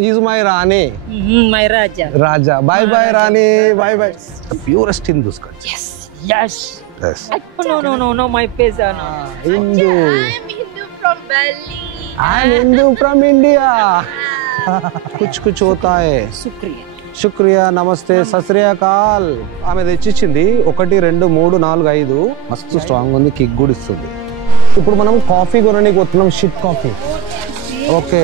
He's my Rani. My Raja. Raja. Bye bye Rani. Bye bye. The purest Hindus country. Yes. Yes. Yes. No. My face are no. Hindu. I'm Hindu from Bali. I'm Hindu from India. कुछ होता है. Shukriya. శుక్రియా నమస్తే సశ్రీయకాల్. ఆమె తెచ్చిచ్చింది 1 2 3 4 5 మస్తు strong ఉంది, kick కూడా ఇస్తుంది. ఇప్పుడు మనం కాఫీ కొనడానికి పోతున్నాం, shit coffee. Okay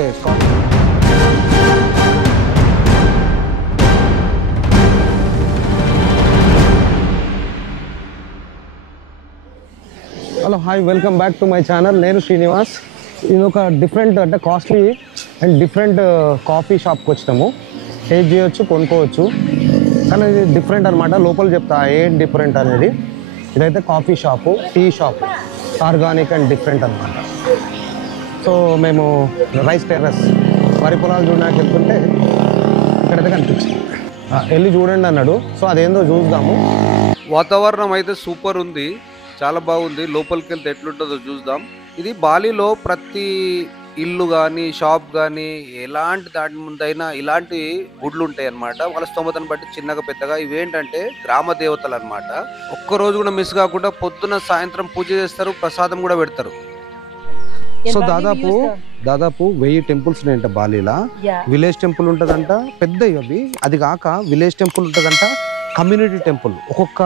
hello hi, welcome back to my channel. నేను శ్రీనివాస్. ఇది ఒక డిఫరెంట్ అంటే కాస్ట్లీ అండ్ డిఫరెంట్ కాఫీ షాప్కి వచ్చినాము. టేస్ట్ చేయొచ్చు, కొనుక్కోవచ్చు, కానీ ఇది డిఫరెంట్ అనమాట. లోపల చెప్తా ఏం డిఫరెంట్ అనేది. ఇదైతే coffee shop, tea shop, organic and different అనమాట. సో మేము రైస్ టెర్రస్ వరి పొలాలు చూడడానికి వెళ్తుంటే ఇక్కడైతే కనిపించింది. వెళ్ళి చూడండి అన్నాడు. సో అదేందో చూద్దాము. వాతావరణం అయితే సూపర్ ఉంది, చాలా బాగుంది. లోపలికి వెళ్తే ఎట్లుంటుందో చూద్దాం. ఇది బాలీలో ప్రతి ఇల్లు కానీ షాప్ కానీ ఎలాంటి దాని ముందైనా ఇలాంటి గుడ్లు ఉంటాయి అన్నమాట. వాళ్ళ స్తోమతను బట్టి చిన్నగా పెద్దగా. ఇవేంటంటే గ్రామ దేవతలు అన్నమాట. ఒక్కరోజు కూడా మిస్ కాకుండా పొద్దున సాయంత్రం పూజ చేస్తారు, ప్రసాదం కూడా పెడతారు. సో దాదాపు 1000 టెంపుల్స్ ఉన్నాయంట బాలీలా. విలేజ్ టెంపుల్ ఉంటుందంట పెద్దవి అవి. అది కాక విలేజ్ టెంపుల్ ఉంటుందంట, కమ్యూనిటీ టెంపుల్. ఒక్కొక్క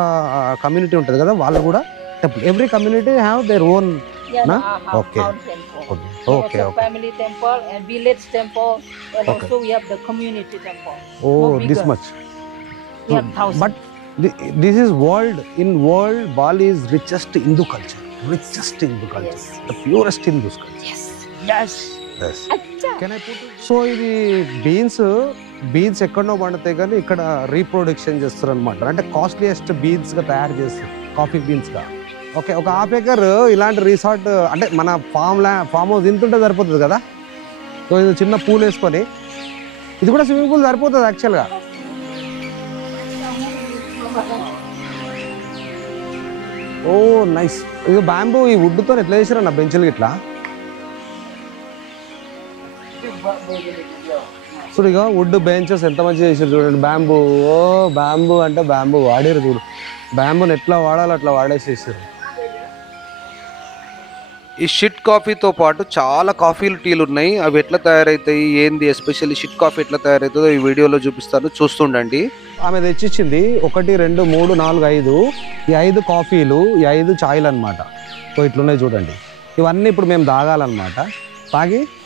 కమ్యూనిటీ ఉంటుంది కదా, వాళ్ళు కూడా temple. Every community have their own. Okay. Family temple and village temple, and also we have the community temple. Oh, this much. We have thousands. But this is world Bali is richest Hindu culture. Yes. The purest Hindus culture. Yes. Can I put it? So ఇది beans ఎక్కడనో పండుతాయి కానీ ఇక్కడ reproduction చేస్తారు అనమాట. అంటే costliest beans గా తయారు చేస్తారు, కాఫీ బీన్స్ గా. ఓకే, ఒక హాఫ్ ఎకర్ ఇలాంటి రిసార్ట్ అంటే మన ఫామ్ హౌస్ ఇంతుంటే సరిపోతుంది కదా. సో ఇది చిన్న పూల్ వేసుకొని, ఇది కూడా స్విమ్మింగ్ పూల్ సరిపోతుంది యాక్చువల్గా. ఓ నైస్. ఇది బ్యాంబూ, ఈ వుడ్తో ఎట్లా చేసారు నా బెంచ్లు ఇట్లా. చూడు ఇక వుడ్ బెంచెస్ ఎంత మంచిగా చేసారు చూడండి. బ్యాంబూ, ఓ బ్యాంబూ అంటే బ్యాంబూ వాడారు చూడు. బ్యాంబూని ఎట్లా వాడాలో అట్లా వాడేసేసారు. ఈ షిట్ కాఫీతో పాటు చాలా కాఫీలు టీలు ఉన్నాయి. అవి ఎట్లా తయారవుతాయి ఏంది, ఎస్పెషల్లీ షిట్ కాఫీ ఎట్లా తయారవుతుందో ఈ వీడియోలో చూపిస్తాను, చూస్తుండండి. ఆమె తెచ్చిచ్చింది 1 2 3 4 5 ఈ 5 కాఫీలు, ఈ 5 ఛాయ్లు అనమాట. సో ఇట్లున్నాయి చూడండి. ఇవన్నీ ఇప్పుడు మేము తాగాలన్నమాట.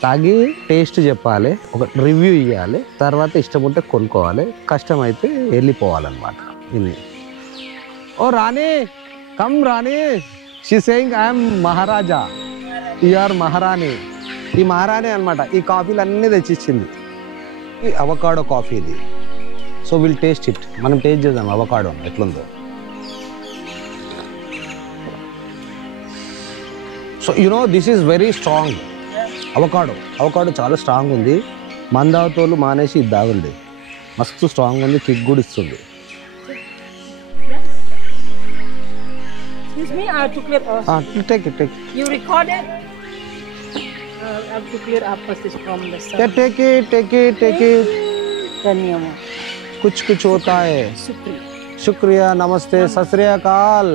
తాగి టేస్ట్ చెప్పాలి, ఒక రివ్యూ ఇవ్వాలి, తర్వాత ఇష్టం ఉంటే కొనుక్కోవాలి, కష్టం అయితే వెళ్ళిపోవాలన్నమాట. ఇన్ని. ఓ Rani, come Rani. She saying I'm Maharaja, you're Maharani. ఈ మహారాణి అనమాట ఈ కాఫీలు అన్నీ తెచ్చిచ్చింది. ఈ అవకాడో కాఫీ ఇది. So will taste it. మనం టేస్ట్ చేద్దాం అవకాడో ఎట్లుందో. So you know this is very strong. Avocado చాలా స్ట్రాంగ్ ఉంది. మందావతోలు మానేసి ఇది దాగుంది. మస్తు స్ట్రాంగ్ ఉంది, కిక్ కూడా ఇస్తుంది. Excuse me, I have to clear. Take it. You recorded? I have to clear up this from the sun. Yeah, take it. Dhanyawad. कुछ होता है. శుక్రియా నమస్తే సశ్రీయకాల్.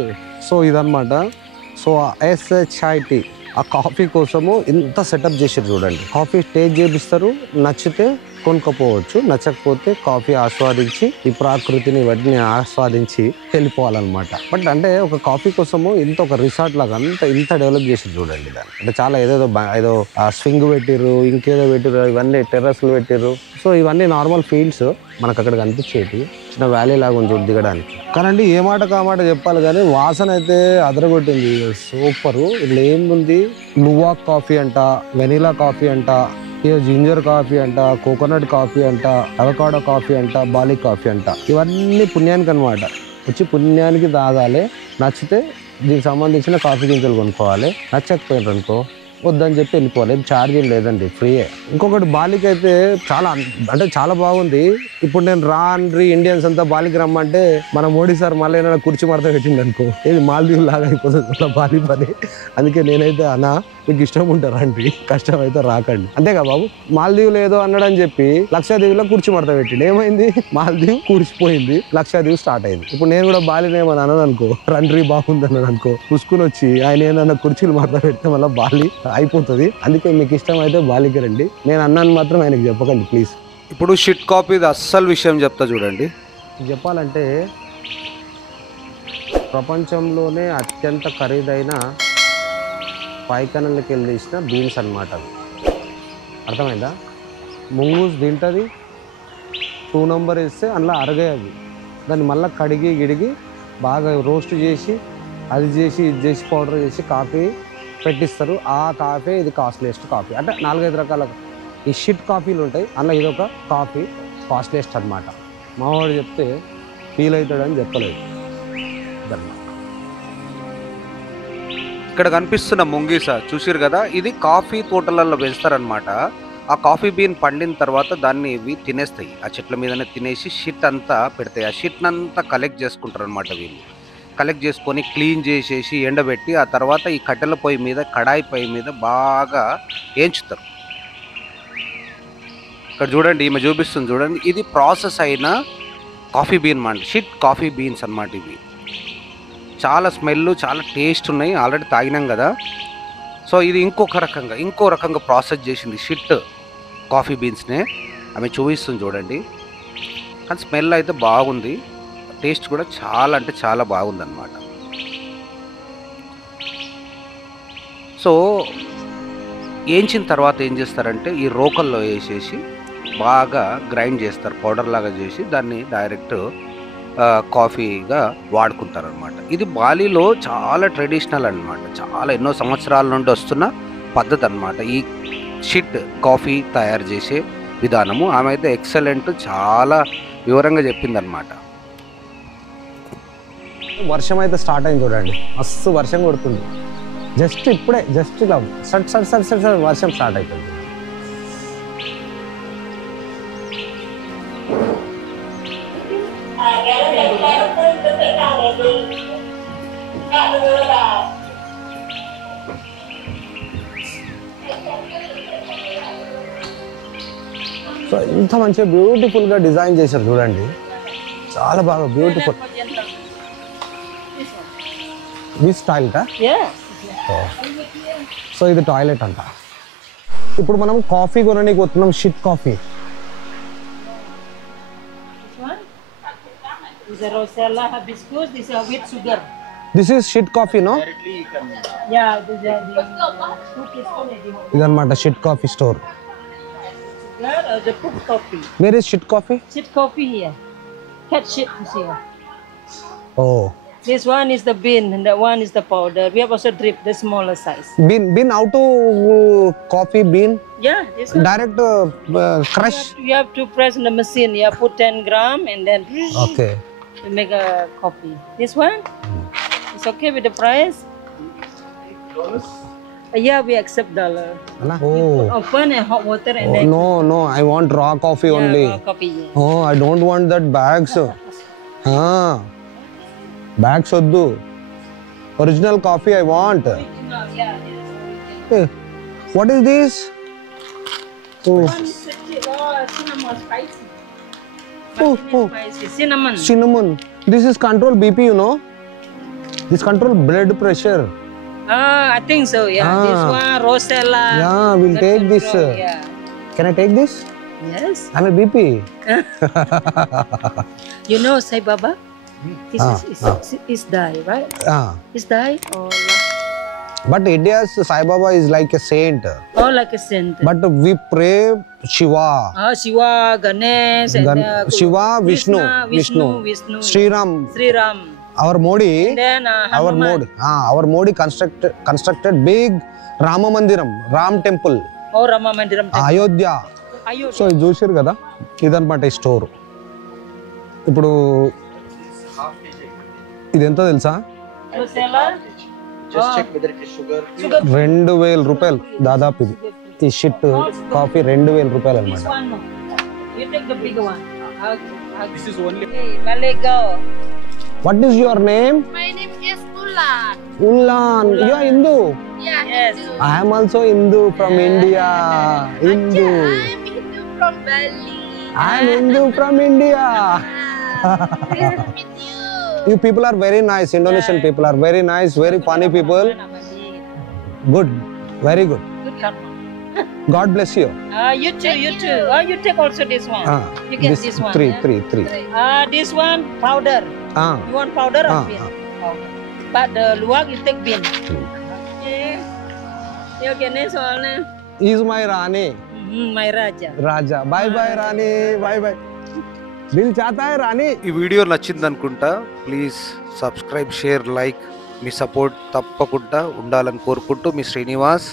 సో ఇదన్నమాట. సో SHIT ఆ కాఫీ కోసము ఇంత సెటప్ చేసారు చూడండి. కాఫీ టేస్ట్ చేపిస్తారు, నచ్చితే కొనుక్కోపోవచ్చు, నచ్చకపోతే కాఫీ ఆస్వాదించి ఈ ప్రకృతిని వాటిని ఆస్వాదించి వెళ్ళిపోవాలన్నమాట. బట్ అంటే ఒక కాఫీ కోసము ఒక రిసార్ట్ లాగా ఇంత డెవలప్ చేసారు చూడండి దాన్ని. అంటే చాలా ఏదో స్వింగ్ పెట్టిర్రు, ఇంకేదో పెట్టిర్రు, ఇవన్నీ టెర్రస్లు పెట్టిర్రు. సో ఇవన్నీ నార్మల్ ఫీల్డ్స్ మనకు అక్కడ కనిపించేటి. చిన్న వ్యాలీ లాగా ఉంది దిగడానికి. కానండి ఏ మాట కామాట చెప్పాలి కానీ వాసన అయితే అదరగొట్టింది, సూపరు. ఇలా ఏముంది, లువాక్ కాఫీ అంట, వెనిలా కాఫీ అంట, జింజర్ కాఫీ అంట, కోకోనట్ కాఫీ అంట, అవకాడో కాఫీ అంట, బాలి కాఫీ అంట. ఇవన్నీ పుణ్యానికి అనమాట. వచ్చి పుణ్యానికి తాగాలి, నచ్చితే దీనికి సంబంధించిన కాఫీ గింజలు కొనుక్కోవాలి, నచ్చకపోయినారు అనుకో వద్దని చెప్పి వెళ్ళిపోవాలి. ఛార్జీలు లేదండి, ఫ్రీయే. ఇంకొకటి బాలికి అయితే చాలా బాగుంది. ఇప్పుడు నేను రాండ్రి ఇండియన్స్ అంతా బాలికి రమ్మంటే మన మోడీ సార్ మళ్ళీ ఏమైనా కుర్చీ మడత పెట్టింది అనుకో, ఇది మాల్దీవ్ లాగా అయిపోతుంది బాలి పని. అందుకే నేనైతే అన్నా మీకు ఇష్టం ఉంటారు రండి, కష్టం అయితే రాకండి. అంతేగా బాబు? మాల్దీవులు ఏదో అన్నాడని చెప్పి లక్షద్వీప్లో కుర్చీ మడత పెట్టిండు. ఏమైంది? మాల్దీవ్ కూర్చిపోయింది, లక్షద్వీప్ స్టార్ట్ అయింది. ఇప్పుడు నేను కూడా బాలిని ఏమని అన్నాను అనుకో, రండ్రి బాగుంది అన్నాడు అనుకో, పుసుకుని వచ్చి ఆయన ఏమన్నా కుర్చీలు మడత పెడితే మళ్ళీ బాలి అయిపోతుంది. అందుకే మీకు ఇష్టం అయితే బాలికి రండి. నేను అన్నాను మాత్రం ఆయనకి చెప్పకండి ప్లీజ్. ఇప్పుడు షిట్ కాఫీది అస్సలు విషయం చెప్తా చూడండి. చెప్పాలంటే ప్రపంచంలోనే అత్యంత ఖరీదైన పైకనలకి వెళ్ళి తీసిన బీన్స్ అనమాట అవి. అర్థమైందా? ముంగూస్ తింటుంది, 2 నెంబర్ వేస్తే అందులో అరగాయి అవి. దాన్ని మళ్ళీ కడిగి గిడిగి బాగా రోస్ట్ చేసి అది చేసి ఇది చేసి పౌడర్ చేసి కాఫీ పెట్టిస్తారు. ఆ కాఫీ ఇది కాస్ట్లీయెస్ట్ కాఫీ. అంటే 4-5 రకాల ఈ షిట్ కాఫీలు ఉంటాయి, అందులో ఇదొక కాఫీ కాస్ట్లీయెస్ట్ అనమాట. మావాడు చెప్తే ఫీల్ అవుతాడని చెప్పలేదు. ఇక్కడ కనిపిస్తున్న ముంగీస చూసిరు కదా, ఇది కాఫీ తోటలలో పెంచుతారనమాట. ఆ కాఫీ బీన్ పండిన తర్వాత దాన్ని ఇవి తినేస్తాయి, ఆ చెట్ల మీదనే తినేసి షిట్ అంతా పెడతాయి. ఆ షిట్ అంతా కలెక్ట్ చేసుకుంటారు అనమాట. వీళ్ళు కలెక్ట్ చేసుకొని క్లీన్ చేసేసి ఎండబెట్టి ఆ తర్వాత ఈ కట్టెల పొయ్యి మీద, కడాయి పొయ్యి మీద బాగా వేయించుతారు. ఇక్కడ చూడండి, ఈమె చూపిస్తుంది చూడండి, ఇది ప్రాసెస్ అయిన కాఫీ బీన్ మాట, షిట్ కాఫీ బీన్స్ అనమాట. ఇవి చాలా స్మెల్, చాలా టేస్ట్ ఉన్నాయి, ఆల్రెడీ తాగినాం కదా. సో ఇది ఇంకో రకంగా ప్రాసెస్ చేసింది షిట్ కాఫీ బీన్స్నే. ఆమె చూపిస్తుంది చూడండి. కానీ స్మెల్ అయితే బాగుంది, టేస్ట్ కూడా చాలా అంటే చాలా బాగుంది అన్నమాట. సో వేయించిన తర్వాత ఏం చేస్తారంటే ఈ రోకల్లో వేసేసి బాగా గ్రైండ్ చేస్తారు, పౌడర్ లాగా చేసి దాన్ని డైరెక్ట్ కాఫీగా వాడుకుంటారనమాట. ఇది బాలీలో చాలా ట్రెడిషనల్ అనమాట, చాలా ఎన్నో సంవత్సరాల నుండి వస్తున్న పద్ధతి అనమాట ఈ షిట్ కాఫీ తయారు చేసే విధానము. ఆమె అయితే ఎక్సలెంట్, చాలా వివరంగా చెప్పిందనమాట. వర్షం అయితే స్టార్ట్ అయింది చూడండి, మస్తు వర్షం కొడుతుంది. జస్ట్ ఇప్పుడే జస్ట్ ఇలా సట్ సట్ సట్ సట్ వర్షం స్టార్ట్ అవుతుంది. సో ఇంత మంచిగా బ్యూటిఫుల్గా డిజైన్ చేశారు చూడండి, చాలా బాగా బ్యూటిఫుల్. This toilet. సో ఇది టాయిలెట్ అంట. ఇప్పుడు మనం కాఫీ కొనడానికి పోతున్నాం, shit coffee. This is Rosella hibiscus. This is with sugar. This is shit coffee no? Yeah, this is the ఇదన్నమాట shit coffee store. the cook coffee. Where is shit coffee? Shit coffee here. Cat shit is here. Oh. This one is the bean and that one is the powder. We have also drip, the smaller size. Bean how to coffee bean? Yeah, this one. Direct crush. You have to press in the machine. You put 10 gram and then Okay. to make a coffee. This one, it's okay with the price. Yeah, we accept $1. Oh. Open and hot water and then No, I want raw coffee only. raw coffee. Yeah. Oh, I don't want that bags. Bags oddu. Original coffee I want. Yeah, Hey, what is this? Oh, cinnamon spicy. oh, Spicy cinnamon. cinnamon. This is control BP, you know. This control blood pressure. I think so. Yeah, this Ah. one Rosella. Yeah, we'll Blood take this. control, Yeah. Can I take this? Yes. I'm a BP. You know Sai Baba? This Ah, is die, right? Is die or But India's Sai Baba is like a saint. like a saint. But we pray Shiva. Shiva, Ganesh, and Shiva, Vishnu. Sri Ram. Sri Ram. Our Modi. And then Hanuman. Our Modi constructed big Rama Mandiram, Ram temple, Oh, Rama Mandiram. Ayodhya. Ayodhya. So ఇది చూసారు కదా, ఇదన్నమాట ఈ store. ఇప్పుడు ఇది ఎంత తెలుసా? Rosella. Just check whether it is sugar. 2000 రూపాయలు దాదాపు ఇది. ఈ షిట్ కాఫీ 2000 రూపాయలు This అనమాట. one, no. You take the bigger one. This is only. Hey, Malego. What is your name? My name is Ulan. Ulan. You are Hindu? Yeah, Yes. Hindu. I am also Hindu from India. Hindu. I'm Hindu from Bali. I am Hindu from India. Nice to meet you. You people are very nice. Indonesian people are very nice, very funny people. Good, very good. Good karma. God bless you. You too, you too. You take also this one. Ah, You get this one, Three, yeah? three. This one powder. Ah, You want powder or Ah, bean? ah. Powder. But the luwak you take bean. Hmm. Okay. You can soalnya. he is my Rani. My raja. Raja. Bye bye Rani. Bye bye. దిల్ చాతా హై రాణి. ఈ video నచ్చింది అనుకుంటా. Please subscribe, share, like. మీ support తప్పకుండా ఉండాలని కోరుకుంటూ మీ శ్రీనివాస్.